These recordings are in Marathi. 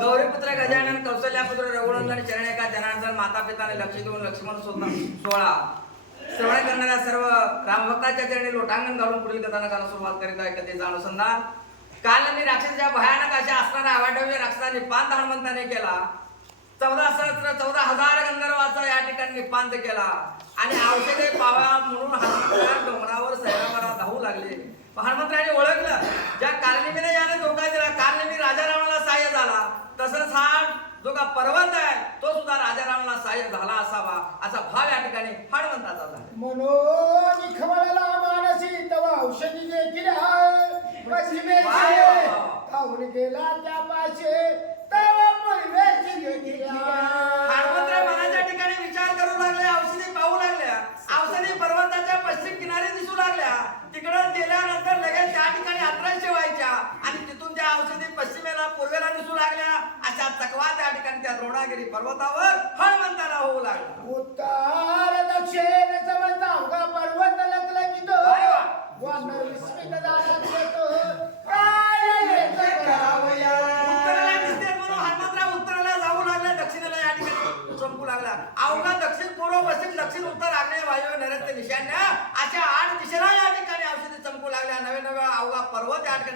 गौरीपुत्र गजानन कौशल्यापुत्र रघुनंदन चरणेका जनार्दन माता पिताने लक्ष देऊन लक्ष्मण सोता सोळा. श्रवण करणाऱ्या सर्व रामभक्ताच्या चरणी लोटांगण घालून पुढील कथानकाला सुरुवात करीत आहे. कथेचा अनुसंधान. काल मी राक्षसाच्या भयानक अशा असणाऱ्या आवाढव्य राक्षसाने निपांत हनुमंताने केला. चौदा सहस्र चौदा हजार गंधर्वाचा या ठिकाणी निपांत केला. आणि औषधे पावा म्हणून हनुमंतराय डोंगरावर सैरावरा धावू लागले. हनुमंतराने ओळखलं. ज्या कालनिमीने याने धोका दिला कालनिमी राजा रावणाला सहाय्य झाला तसंच हा जो का पर्वत आहे तो सुद्धा राजा रावणाला सहाय्य झाला असावा असा भाव या ठिकाणी हनुमंताचा झाला. मनोनी खवळला मानसी तव औषधी देखील गेला त्या पाशे तव पूर्वेची देखील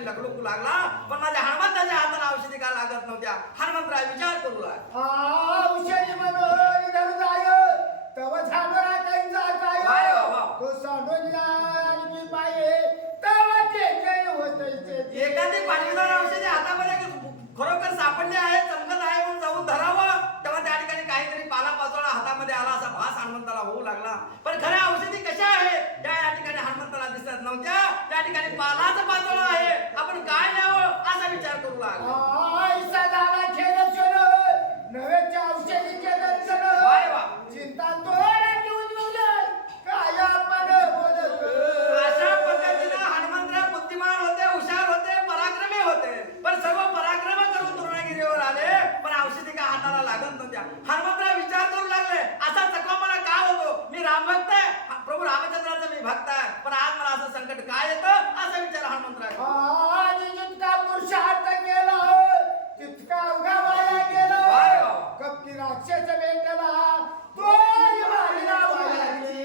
ठिकाणी लखलुकू लागला पण माझ्या हनुमंताच्या हाताला औषधी का लागत नव्हत्या. हनुमंतराव विचार करू औषधी मनोहरी धरू जाय तव झाडोरा पाये तव काही एखादी पाणीदार औषधी हातामध्ये खरोखर सापडले आहे चमकत आहे म्हणून जाऊन धरावं तेव्हा त्या ठिकाणी काहीतरी पाला पाचोळा हातामध्ये आला असा भास हनुमंताला होऊ लागला. पण खऱ्या औषधी कशा आहे त्या या ठिकाणी हनुमंताला दिसत नव्हत्या. त्या ठिकाणी पालाच पाचोळा आहे. आपण काय न्यावं असा विचार करू लागला. खेळ नव्याच्या. चिंता अशा पद्धतीनं हनुमंतराव बुद्धिमान होते हुशार होते पराक्रमी होते. पण सर्व पराक्रम करून द्रोणागिरीवर आले. पण औषधी का हाताला लागत नव्हत्या. हनुमंतराव विचार करू लागले. असा चकवा मला का होतो? मी राम भक्त आहे प्रभू रामचंद्राचा मी भक्त आहे. पण आज मला असं संकट काय येतं? असा विचार हनुमंतराव आज जितका पुरुषार्थ केला तितका अवघा वाया गेला वाय वा. कपटी राक्षस भेटला तो मारिला वायाची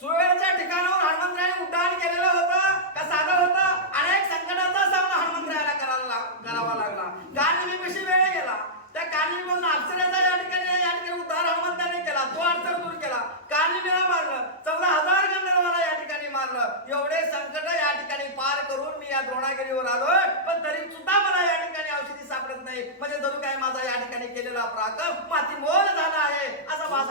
सुवेळच्या ठिकाणावर हनुमंतरायाने उड्डाण केलेलं होतं का साधं होतं अनेक संकटाचा सामना हनुमंतरायाला करायला लाग- करावा लागला कालनिमी कशी वेळ गेला त्या कालनिमीपासून अप्सरेचा या ठिकाणी या ठिकाणी उद्धार हनुमंताने केला तो अडचण दूर केला कालनिमीला मारलं चौदा हजार गंधर्वाला या ठिकाणी मारलं एवढे संकट या ठिकाणी पार करून मी आलोय. पण तरी सुद्धा मला या ठिकाणी औषधी सापडत नाही. म्हणजे जणू काय माझा या ठिकाणी केलेला पराक्रम माती मोल झाला आहे असा भास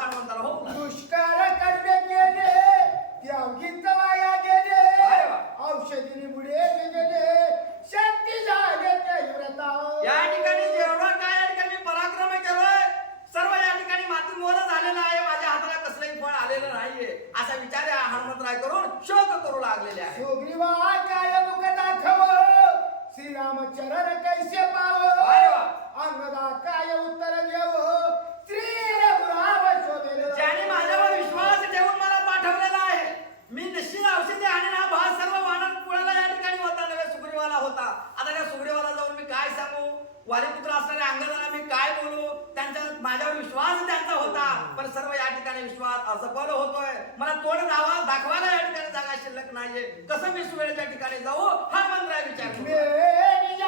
असफल होतोय. मला तोंड दावा दाखवायला या ठिकाणी जागा शिल्लक नाहीये. कसं मी सुवेळेच्या ठिकाणी जाऊ? हा मंत्र विचार करू. मी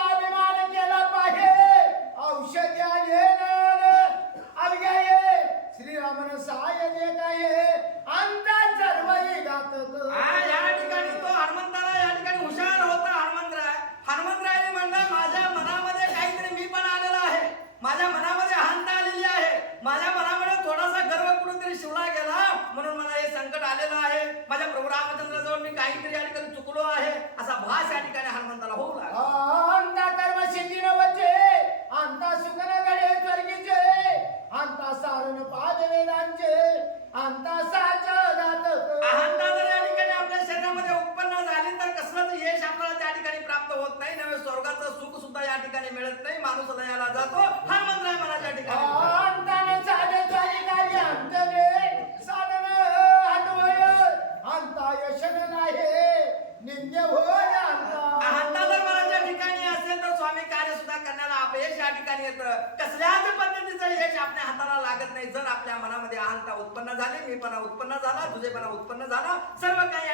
अभिमान केला पाहिजे औषध्याने अवघ्या ये श्रीरामन सहाय्य दे काय अंता सर्वही घातक हा, या ठिकाणी तो हनुमंताला या ठिकाणी हुशार होता हनुमंतराय हनुमंतरायने म्हणलं माझ्या मनामध्ये काहीतरी मी पण आलेला आहे माझ्या मनामध्ये अहंता आलेली आहे माझ्या मनामध्ये थोडासा गर्व कुठेतरी शिवला गेला म्हणून मला हे संकट आलेलं आहे माझ्या प्रभू रामचंद्राजवळ मी काहीतरी या ठिकाणी चुकलो आहे असा भास या ठिकाणी हनुमंताला होऊ लागला अंता कर्म सिद्धी नवचे अंता सुखन गडे स्वर्गीचे अंता सारण पाद वेदांचे अंता साच घातक अहंता जर या ठिकाणी आपल्या शरीरामध्ये उत्पन्न झाली तर कसलंच यश आपल्याला त्या ठिकाणी प्राप्त होत नाही नव्हे स्वर्गाचं सुख सुद्धा या ठिकाणी मिळत नाही माणूस लयाला जातो हा मंत्र आहे मला त्या ठिकाणी अंताने साधे स्वारी कार्य अंतरे साधन हटवय अंता यशन नाही निंद्य होय अंता अहंता जर मला त्या ठिकाणी असेल तर स्वामी कार्य सुद्धा करण्याला अपयश या ठिकाणी येतं कसल्याच पद्धतीचं यश आपल्या हाताला लागत नाही जर आपल्या मनामध्ये अहंता उत्पन्न झाली मीपणा उत्पन्न झाला दुजेपणा उत्पन्न झाला सर्व काही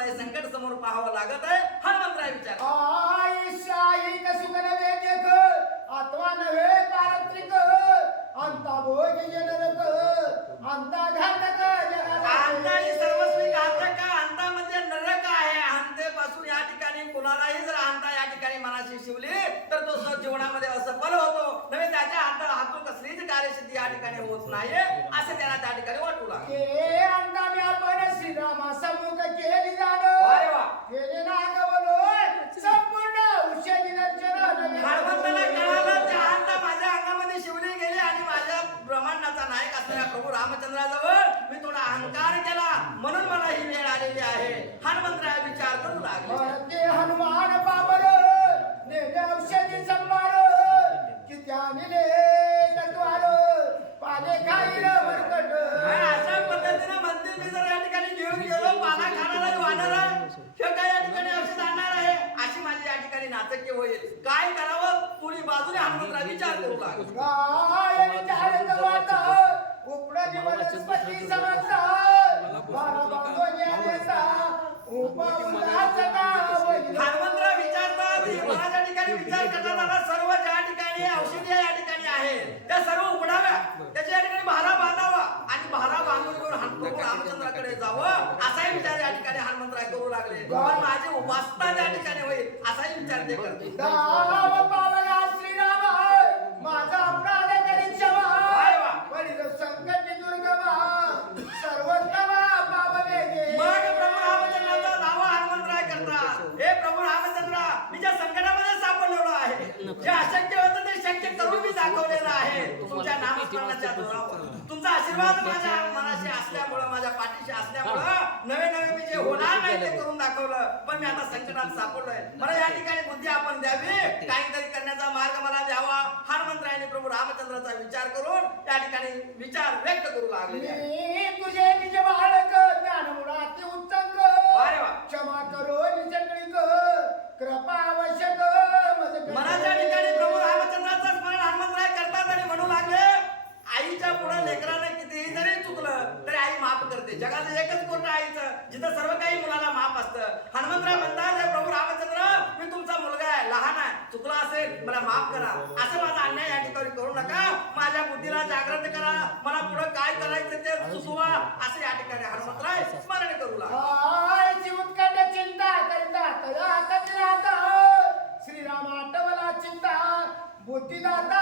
मला हे संकट समोर पाहावं लागत आहे. हनुमंतराय विचार शाही सुख नवे देख आत्मा नवे पारत्रिक अंता भोगी जनरक अंता घातक अहंता ही सर्वस्वी घातक अंतामध्ये नरक आहे. अहंतेपासून या ठिकाणी कुणालाही जर मनाशी शिवली तर तो स- जीवनामध्ये असफल होतो. नव्हे त्याच्या हात हातून कसलीच कार्यसिद्धी या ठिकाणी होत नाही असं त्यांना त्या ठिकाणी वाटू लागलं. आपण श्रीरामा सम्मुख केली जाण. अरे वा. केले ना गवलो संपूर्ण औषधी हनुमंताला कळालं त्या अहंता माझ्या अंगामध्ये शिवली गेली आणि माझ्या ब्रह्मांडाचा नायक असलेल्या प्रभू रामचंद्राजवळ मी थोडा अहंकार केला. म्हणून मला ही वेळ आलेली आहे. हनुमंतराय विचार करू लागले. हनुमान बाबर औषधी या ठिकाणी आहेत त्या सर्व उघडाव्या. त्याच्या या ठिकाणी भारा बांधावा. आणि भारा बांधून घेऊन प्रभू रामचंद्राकडे जावं. असाही विचार या ठिकाणी हनुमंतराय करू लागले. पण माझी उपासना त्या ठिकाणी होईल. असाही विचार ते करते पण मी आता संकटात सापडलोय. मला या ठिकाणी बुद्धी आपण द्यावी. काहीतरी करण्याचा मार्ग मला द्यावा. हनुमंतरायाने प्रभू रामचंद्राचा विचार करून त्या ठिकाणी विचार व्यक्त करू लागले. तुझे निज बाळक ज्ञानमुळाती उत्तंग. क्षमा करो निजकळीक कृपा आवश्यक. मज मनाच्या ठिकाणी प्रभू रामचंद्राचं स्मरण हनुमंतराय करतात आणि म्हणू लागले आईच्या पुढे लेकरानं कितीही जरी चुकलं तरी आई माफ करते. जगाचं एकच जिथं सर्व काही मुलाला माफ असतं. हनुमंतराय म्हणतात प्रभू रामचंद्र मी तुमचा मुलगा आहे. लहान आहे. चुकला असेल मला माफ करा. असं माझा अन्याय या ठिकाणी करू नका. माझ्या बुद्धीला जागृत करा. मला पुढे काय करायचं ते सुचवा. असं या ठिकाणी हनुमंतराय स्मरण करू लागला. चिंता करता श्रीराम आठवला चिंता. बुद्धिदाता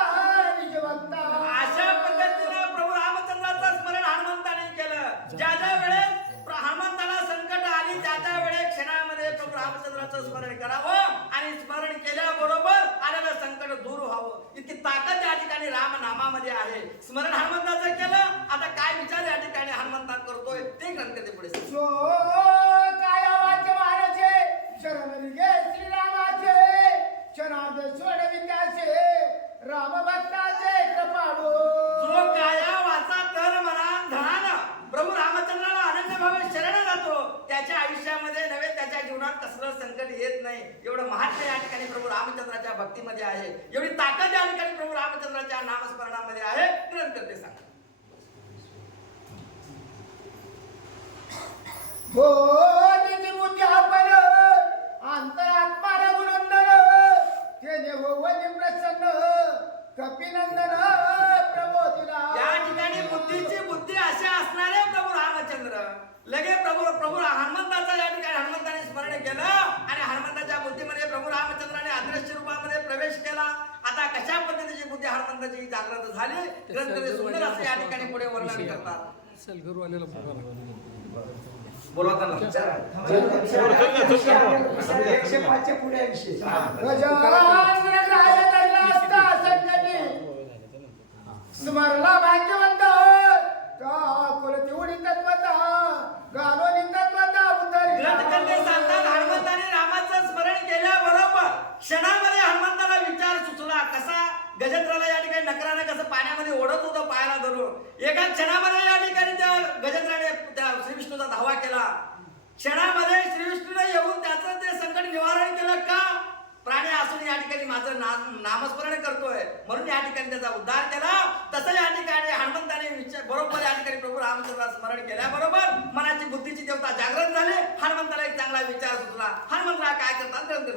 बोधीची बुद्धी आपण अंतरात्मा रघुनंदन तेने होवनी प्रसन्न कपिनंदन प्रबोधिला या ठिकाणी बुद्धीची बुद्धी अशा असणारे प्रभू रामचंद्र. लगे प्रभू प्रभू हनुमंताचा या ठिकाणी हनुमंताने स्मरण केलं आणि हनुमंताच्या बुद्धीमध्ये प्रभू रामचंद्राने अदृश्य रूपामध्ये प्रवेश केला. आता कशा पद्धतीची बुद्धी हनुमंताची जागृत झाली ग्रंथ सुंदर असं या ठिकाणी पुढे वर्णन करतात. बोला त्यांना. एकशे पाचच्या पुढे स्मरला भाग्यवंत का कुलती उडी तत्वता गालोनी तत्वता ग्रंथकर्ते उतरी सांगतात हनुमंताने रामाचं स्मरण केल्याबरोबर क्षणामध्ये हनुमंताला विचार सुचला कसा? गजेंद्राला या ठिकाणी नकरानं कसं पाण्यामध्ये ओढत होतं पायाला धरून. एका क्षणामध्ये या ठिकाणी त्या गजेंद्राने विष्णूचा धावा केला. क्षणामध्ये श्री विष्णूने येऊन त्याचं ते संकट निवारण केलं का? प्राणी असून या ठिकाणी माझं नाम नामस्मरण करतोय. म्हणून या ठिकाणी त्याचा उद्धार केला. तसं या ठिकाणी हनुमंताने विचार बरोबर या ठिकाणी प्रभू रामचंद्र स्मरण केल्याबरोबर मनाची बुद्धीची देवता जागृत झाले. हनुमंताला एक चांगला विचार सुचला. हनुमंतला काय करतात? ग्रंथ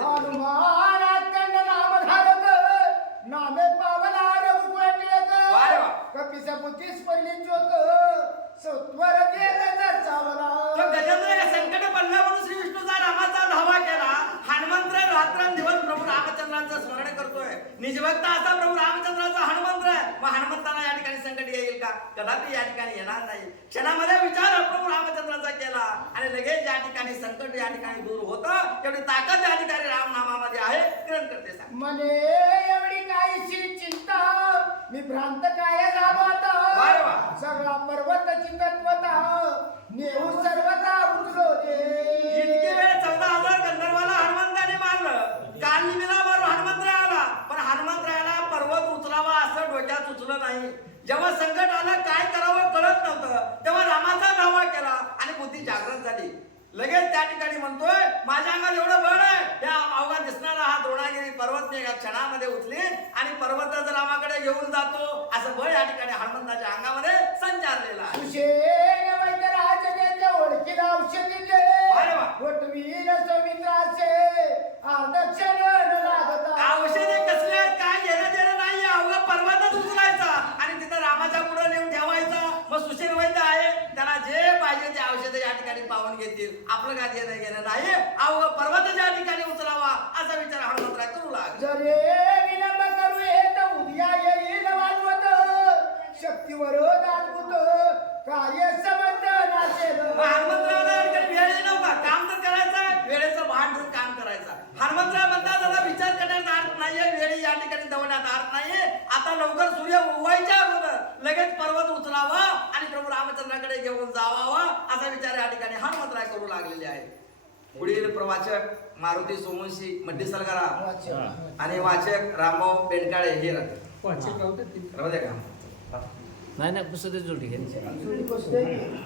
निजभक्त असा प्रभू रामचंद्राचा हनुमंत आहे. मग हनुमंताला या ठिकाणी संकट येईल का? कदापि या ठिकाणी येणार नाही. क्षणामध्ये विचार प्रभू रामचंद्राचा केला आणि लगेच या ठिकाणी संकट या ठिकाणी दूर होतं. एवढी ताकद या ठिकाणी रामनामामध्ये आहे. ग्रहण करते मने एवढी काहीशी चिंता. मी भ्रांत काय झालो सगळा पर्वत चिंतत्वता नेऊ सर्वता उचलो इतके सुचलं नाही. जेव्हा संकट आलं काय करावं कळत नव्हतं. तेव्हा रामाचा धावा केला आणि बुद्धी जागृत झाली. लगेच त्या ठिकाणी म्हणतोय माझ्या अंगात एवढं बळ आहे. या अवघात दिसणारा हा द्रोणागिरी पर्वत एका क्षणामध्ये उचली आणि पर्वतच रामाकडे घेऊन जातो असं बळ या ठिकाणी हनुमंताच्या अंगामध्ये संचारलेलं आहे. रामाच्या पुढे नेऊन ठेवायचा. मग सुशील वैद्य आहे. त्याला जे पाहिजे ते औषधे या ठिकाणी पाहून घेतील. आपलं काय देणं घेणं नाही. अवघ पर्वत या ठिकाणी उचलावा असा विचार हनुमंतराय करू लागले. शक्तीवर कार्य हनुमंतरावला या ठिकाणी वेळ नव्हता काम तर करायचं वेळेचं भान ठेवून काम करायचं हनुमंतराव म्हणतात विचार करण्याचा अर्थ नाहीये. वेळी या ठिकाणी दवण्याचा अर्थ नाहीये. आता लवकर सूर्य उगवायच्या अगोदर लगेच पर्वत उचलावा आणि प्रभू रामचंद्राकडे घेऊन जावावा असा विचार या ठिकाणी हनुमंतराय करू लागलेले आहेत. पुढील प्रवाचक मारुती सोमवंशी मड्डी सलगरा आणि वाचक रामभाऊ बेंडकाळे हे राहते राहू दे. का? नाही नाही पुस्तक जोडी घ्यायची आहे.